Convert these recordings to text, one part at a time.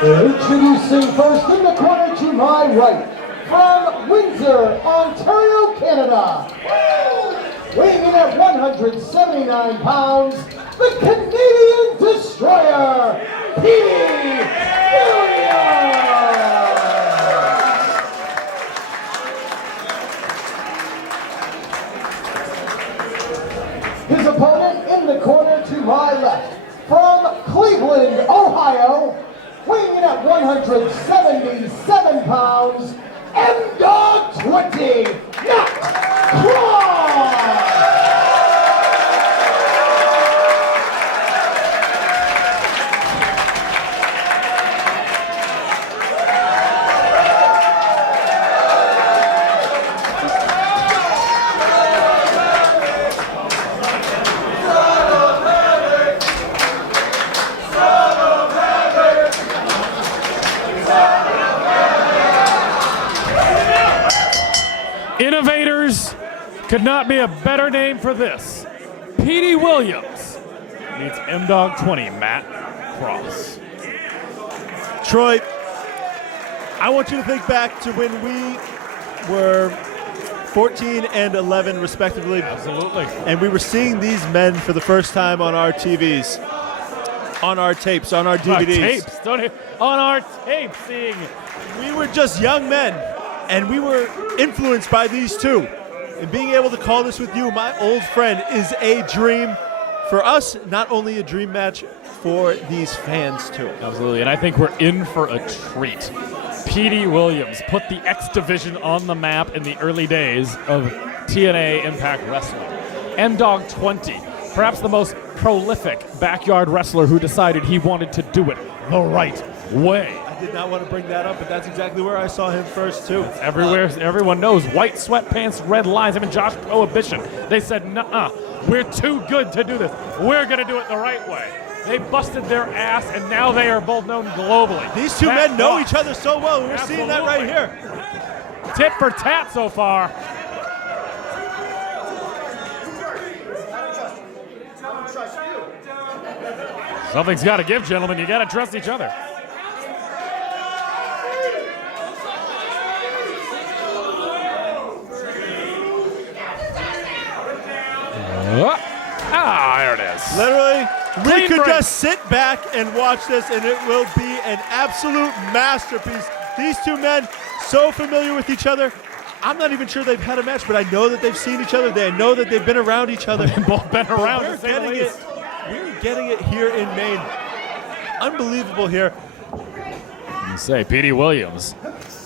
Introducing first in the corner to my right, from Windsor, Ontario, Canada, weighing in at 179 pounds, the Canadian Destroyer, Petey! His opponent in the corner to my left, from Cleveland, Ohio, weighing in at 177 pounds, M-Dog 20, Matt Cross! Innovators could not be a better name for this. Petey Williams meets M-Dog 20, Matt Cross. Troy, I want you to think back to when we were 14 and 11 respectively. Absolutely. And we were seeing these men for the first time on our TVs, on our tapes, on our DVDs. On our tapes, seeing. We were just young men, and we were influenced by these two. And being able to call this with you, my old friend, is a dream for us, not only a dream match for these fans too. Absolutely, and I think we're in for a treat. Petey Williams put the X Division on the map in the early days of TNA Impact Wrestling. M-Dog 20, perhaps the most prolific backyard wrestler who decided he wanted to do it the right way. I did not want to bring that up, but that's exactly where I saw him first too. It's everywhere, everyone knows. White sweatpants, red lines. Him and Josh Prohibition. They said, nuh-uh, we're too good to do this. We're going to do it the right way. They busted their ass, and now they are both known globally. These two men know each other so well. We're seeing that right here. Tit for tat so far. Something's got to give, gentlemen. You got to trust each other. There it is. Literally, we could break. just sit back and watch this, and it will be an absolute masterpiece. These two men, so familiar with each other. I'm not even sure they've had a match, but I know that they've seen each other. They know that they've been around each other. They've both been around. We're getting it here in Maine. Unbelievable here. You say Petey Williams,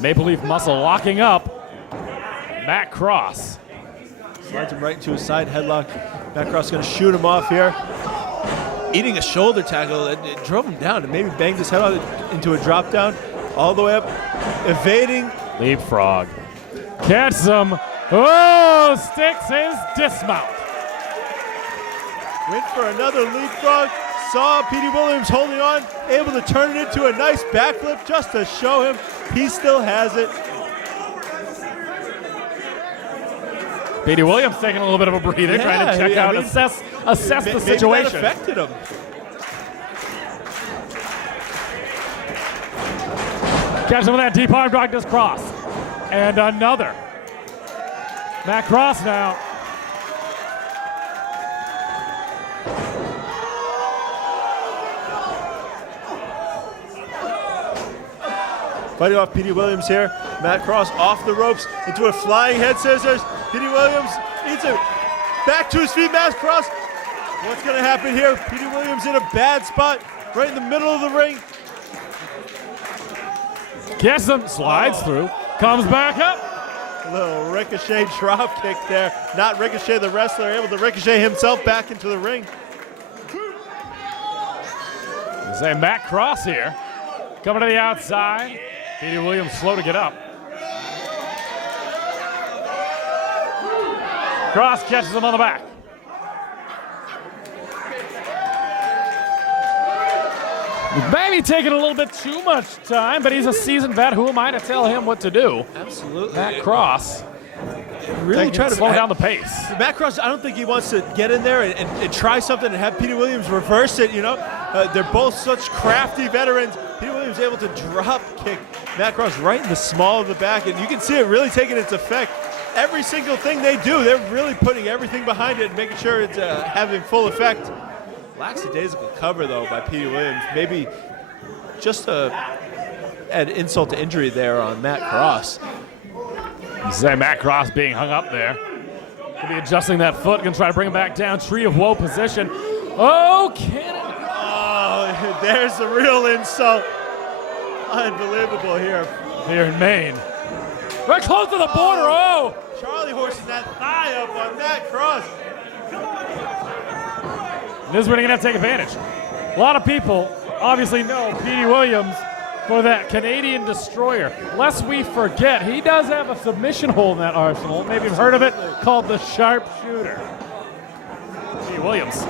Maple Leaf Muscle locking up Matt Cross. Slides him right into his side headlock. Matt Cross going to shoot him off here. Eating a shoulder tackle. It drove him down and maybe banged his head out into a drop down. All the way up. Evading. Leapfrog. Catch him. Oh, sticks his dismount. Went for another leapfrog. Saw Petey Williams holding on. Able to turn it into a nice backflip just to show him he still has it. Petey Williams taking a little bit of a breather, trying to check out, assess the situation. Maybe that affected him. Catch him with that deep arm drag this Cross. And another. Matt Cross now. Fighting off Petey Williams here. Matt Cross off the ropes into a flying head scissors. Petey Williams needs it. Back to his feet, Matt Cross. What's going to happen here? Petey Williams in a bad spot, right in the middle of the ring. Gets him, slides through, comes back up. A little ricochet drop kick there. Not Ricochet the wrestler, able to ricochet himself back into the ring. You say Matt Cross here, coming to the outside. Petey Williams slow to get up. Cross catches him on the back. Maybe taking a little bit too much time, but he's a seasoned vet. Who am I to tell him what to do? Absolutely. Matt Cross really trying to slow down the pace. Matt Cross, I don't think he wants to get in there and try something and have Petey Williams reverse it, you know. They're both such crafty veterans. Petey Williams able to drop kick Matt Cross right in the small of the back, and you can see it really taking its effect. Every single thing they do, they're really putting everything behind it and making sure it's having full effect. Lackadaisical cover, though, by Petey Williams. Maybe just add insult to injury there on Matt Cross. You say Matt Cross being hung up there. Could be adjusting that foot, gonna try to bring him back down. Tree of Woe position. Oh, cannon. Oh, there's the real insult. Unbelievable here. Here in Maine. Right close to the border, oh! Charlie horsing that thigh up on Matt Cross. And this is where they're gonna have to take advantage. A lot of people obviously know Petey Williams for that Canadian Destroyer. Lest we forget, he does have a submission hold in that arsenal. Maybe you've heard of it, called the Sharpshooter. Petey Williams.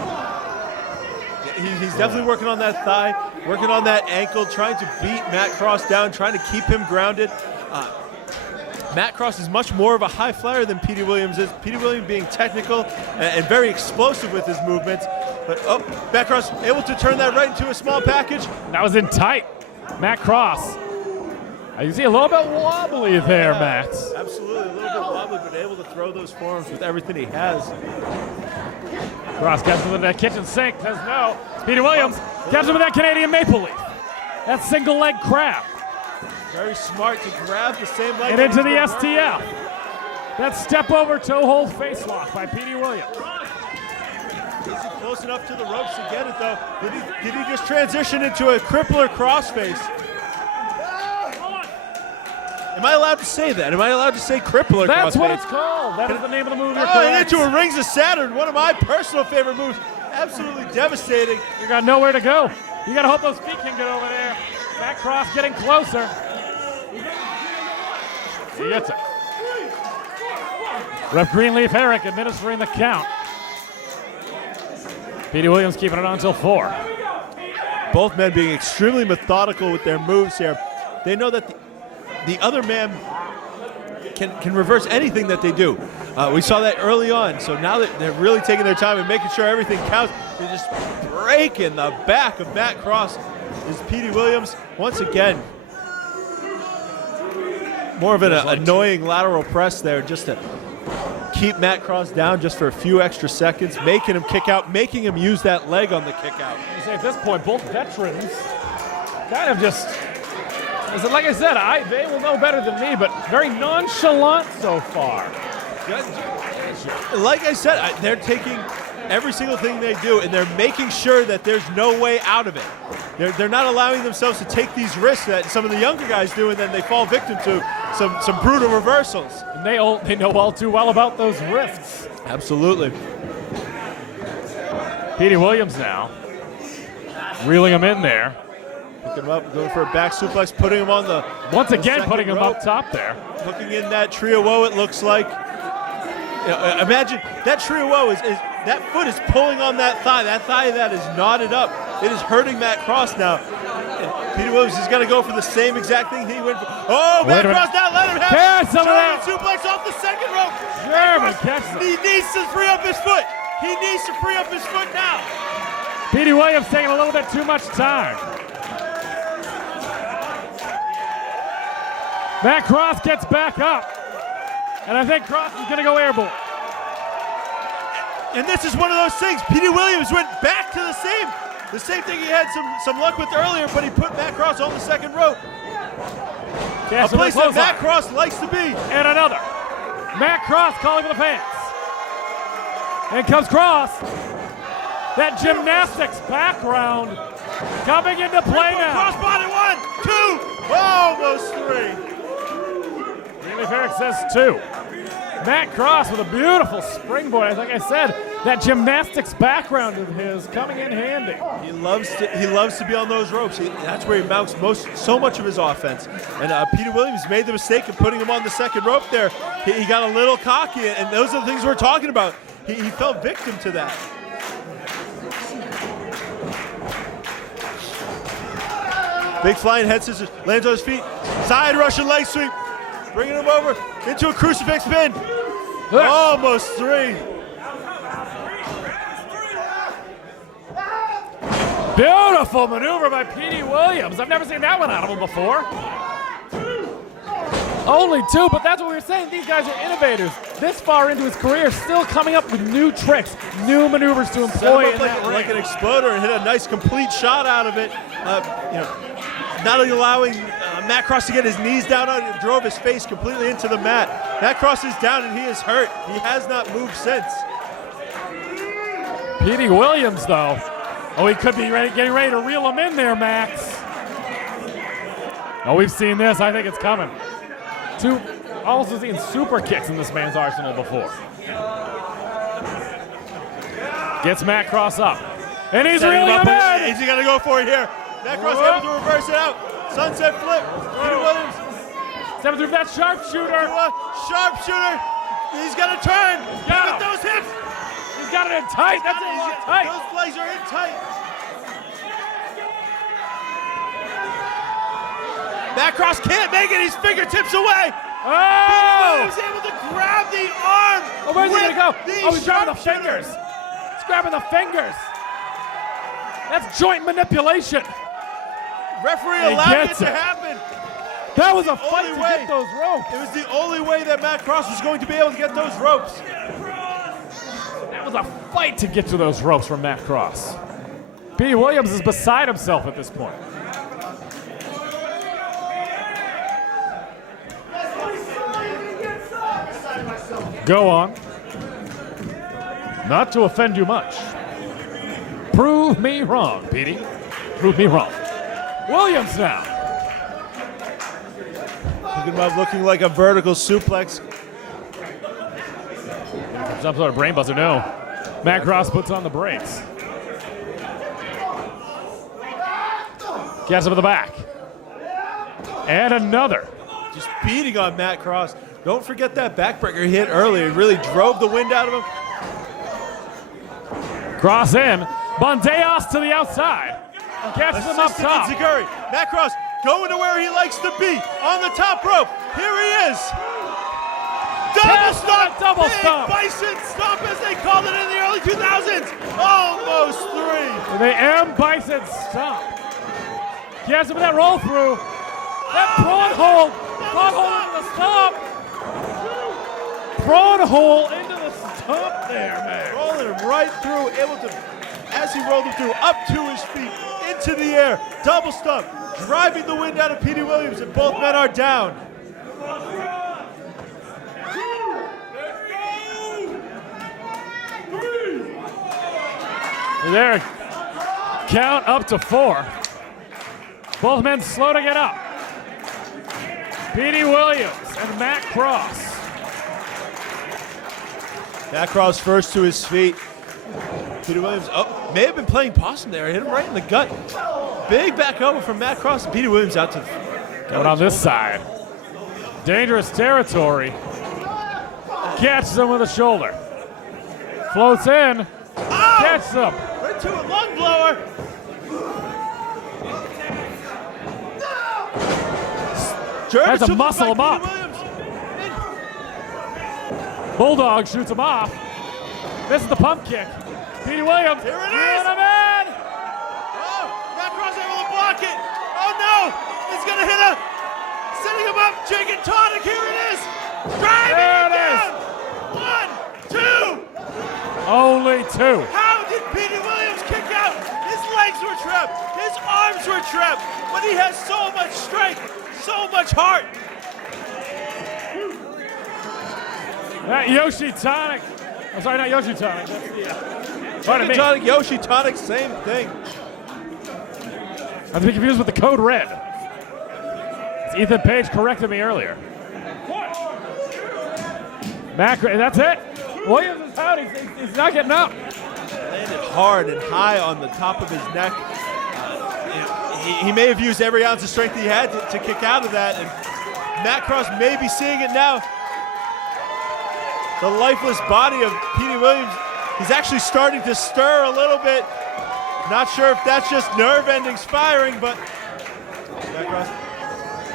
He's definitely working on that thigh, working on that ankle, trying to beat Matt Cross down, trying to keep him grounded. Matt Cross is much more of a high flyer than Petey Williams is. Petey Williams being technical and very explosive with his movements. But Matt Cross able to turn that right into a small package. That was in tight. Matt Cross. You see a little bit wobbly there, Matt. Absolutely, a little bit wobbly, but able to throw those forearms with everything he has. Cross gets him with that kitchen sink, says no. Petey Williams gets him with that Canadian Maple Leaf. That single leg crab. Very smart to grab the same leg. And into the STF. That step over toe hold face lock by Petey Williams. Is he close enough to the ropes to get it though? Did he just transition into a crippler crossface? Am I allowed to say that? Am I allowed to say crippler crossface? That's what it's called. That is the name of the move. And into a Rings of Saturn, one of my personal favorite moves. Absolutely devastating. You got nowhere to go. You got to hope those feet can get over there. Matt Cross getting closer. He gets it. Ref Greenleaf Herrick administering the count. Petey Williams keeping it on until 4. Both men being extremely methodical with their moves here. They know that the other man can reverse anything that they do. We saw that early on, so now that they're really taking their time and making sure everything counts, they're just breaking the back of Matt Cross. Is Petey Williams once again more of an annoying lateral press there just to keep Matt Cross down just for a few extra seconds, making him kick out, making him use that leg on the kick out. You say at this point, both veterans kind of just, like I said, they will know better than me, but very nonchalant so far. Like I said, they're taking every single thing they do, and they're making sure that there's no way out of it. They're not allowing themselves to take these risks that some of the younger guys do, and then they fall victim to some brutal reversals. And they know all too well about those risks. Absolutely. Petey Williams now reeling him in there. Picking him up, going for a back suplex, putting him on the once again putting him rope. Up top there. Looking in that tree of woe, it looks like. Imagine that tree of woe is that foot is pulling on that thigh. That thigh that is knotted up. It is hurting Matt Cross now. And Petey Williams is going to go for the same exact thing he went for. Oh, Matt Cross now let him have catch some of that. Suplex off the second rope. German catches it. He needs to free up his foot. He needs to free up his foot now. Petey Williams taking a little bit too much time. Matt Cross gets back up. And I think Cross is going to go airborne. And this is one of those things. Petey Williams went back to the same thing he had some luck with earlier, but he put Matt Cross on the second rope. A place that Matt Cross likes to be. And another. Matt Cross calling for the fans. And comes Cross. That gymnastics background coming into play now. Crossbody 1, 2, almost 3. Greenleaf Herrick says 2. Matt Cross with a beautiful springboard. Like I said, that gymnastics background of his coming in handy. He loves to be on those ropes. That's where he mounts so much of his offense. And Petey Williams made the mistake of putting him on the second rope there. He got a little cocky, and those are the things we're talking about. He fell victim to that. Big flying head scissors, lands on his feet, side Russian leg sweep, bringing him over into a crucifix pin. Almost 3. Beautiful maneuver by Petey Williams. I've never seen that one out of him before. Only 2, but that's what we were saying. These guys are innovators. This far into his career, still coming up with new tricks, new maneuvers to employ in that ring. Like an exploder and hit a nice complete shot out of it. Not only allowing Matt Cross to get his knees down on it, drove his face completely into the mat. Matt Cross is down and he is hurt. He has not moved since. Petey Williams, though. Oh, he could be getting ready to reel him in there, Max. Oh, we've seen this. I think it's coming. Also seen super kicks in this man's arsenal before. Gets Matt Cross up. And he's reeling him in. Is he going to go for it here? Matt Cross able to reverse it out. Sunset flip. Petey Williams. Stepping through that sharpshooter. Sharpshooter. He's going to turn. With those hips. He's got it in tight. That's it. Tight. Those legs are in tight. Matt Cross can't make it. He's fingertips away. Oh! He's able to grab the arm. Oh, where's he going to go? Oh, he's grabbing the fingers. He's grabbing the fingers. That's joint manipulation. Referee allowed it to happen. That was a fight to get those ropes. It was the only way that Matt Cross was going to be able to get those ropes. That was a fight to get to those ropes from Matt Cross. Petey Williams is beside himself at this point. Go on. Not to offend you much. Prove me wrong, Petey. Prove me wrong. Williams now. Look at him looking like a vertical suplex. Some sort of brainbuster, no. Matt Cross puts on the brakes. Gets him in the back. And another. Just beating on Matt Cross. Don't forget that backbreaker he hit earlier. It really drove the wind out of him. Cross in. Bandejas to the outside. Catches him up top. Zaguri. Matt Cross going to where he likes to be. On the top rope. Here he is. Double stomp. Double stomp. Bison stomp as they called it in the early 2000s. Almost 3. The M Bison stomp. Gets him with that roll through. That prawn hold. Prawn hold into the stomp. Prawn hole into the stump there, man. Rolling him right through, able to, as he rolled him through, up to his feet, into the air, double stump, driving the wind out of Petey Williams, and both men are down. There, count up to 4. Both men slow to get up. Petey Williams and Matt Cross. Matt Cross first to his feet. Petey Williams, may have been playing possum there. Hit him right in the gut. Big back over from Matt Cross. And Petey Williams out to going on this side. Dangerous territory. Catches him with a shoulder. Floats in. Catches him. Right to a lung blower. Has to muscle him up. Bulldog shoots him off. This is the pump kick. Petey Williams. Here it is. Man. Oh, Matt Cross able to block it. Oh no, it's gonna hit him. Setting him up, Jake and Tonic. Here it is. Driving it down. 1, 2. Only 2. How did Petey Williams kick out? His legs were trapped. His arms were trapped. But he has so much strength, so much heart. That Yoshi Tonic. I'm sorry, not Yoshi Tonic. Pardon me. Tonic, Yoshi Tonic, same thing. I'm to be confused with the code red. It's Ethan Page corrected me earlier. That's it. Williams is out. He's not getting up. Landed hard and high on the top of his neck. He may have used every ounce of strength he had to kick out of that. And Matt Cross may be seeing it now. The lifeless body of Petey Williams, he's actually starting to stir a little bit. Not sure if that's just nerve endings firing, but Matt Cross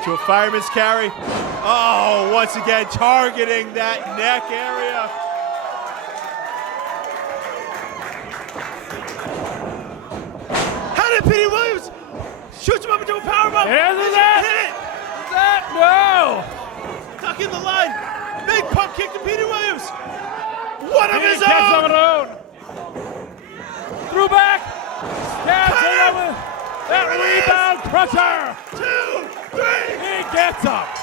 to a fireman's carry. Oh, once again, targeting that neck area. How Petey Williams shoots him up into a powerbomb. Isn't that? Hit it. No! Tuck in the line. Big pump kick to Petey Williams. One of his Catches on own. his own. Threw back. Catches Cutter. him. That rebound crusher. 2, 3. He gets up.